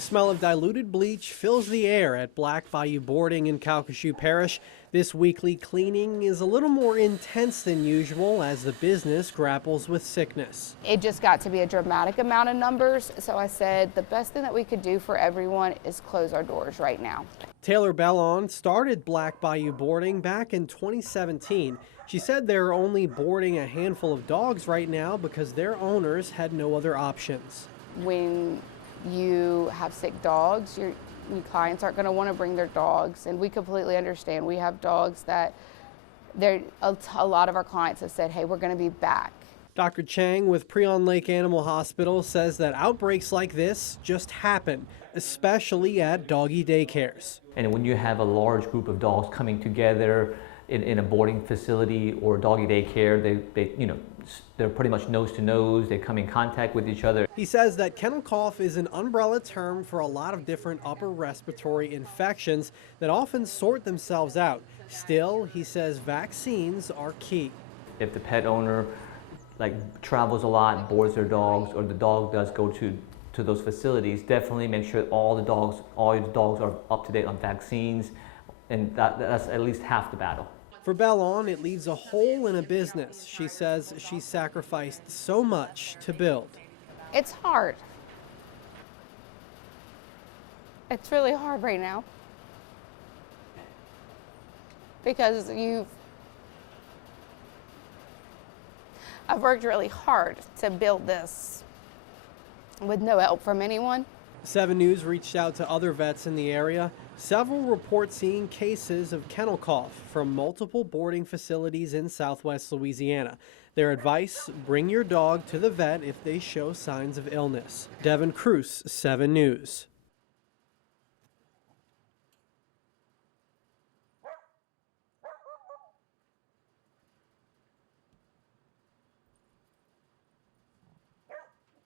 The smell of diluted bleach fills the air at Black Bayou Boarding in Calcasieu Parish. This weekly cleaning is a little more intense than usual as the business grapples with sickness. It just got to be a dramatic amount of numbers, so I said the best thing that we could do for everyone is close our doors right now. Taylor Bellon started Black Bayou Boarding back in 2017. She said they're only boarding a handful of dogs right now because their owners had no other options. When you have sick dogs, your clients aren't going to want to bring their dogs, and we completely understand. We have dogs that a lot of our clients have said, hey, we're going to be back. Dr. Chang with Prion Lake Animal Hospital says that outbreaks like this just happen, especially at doggy daycares. And when you have a large group of dogs coming together in a boarding facility or doggy daycare, they're pretty much nose to nose. They come in contact with each other. He says that kennel cough is an umbrella term for a lot of different upper respiratory infections that often sort themselves out. Still, he says vaccines are key. If the pet owner travels a lot, boards their dogs, or the dog does go to those facilities, definitely make sure all your dogs are up to date on vaccines, and that's at least half the battle. For Bellon, it leaves a hole in a business. She says she sacrificed so much to build. It's hard. It's really hard right now because I've worked really hard to build this with no help from anyone. 7 News reached out to other vets in the area. Several report seeing cases of kennel cough from multiple boarding facilities in Southwest Louisiana. Their advice, bring your dog to the vet if they show signs of illness. Devin Cruz, 7 News.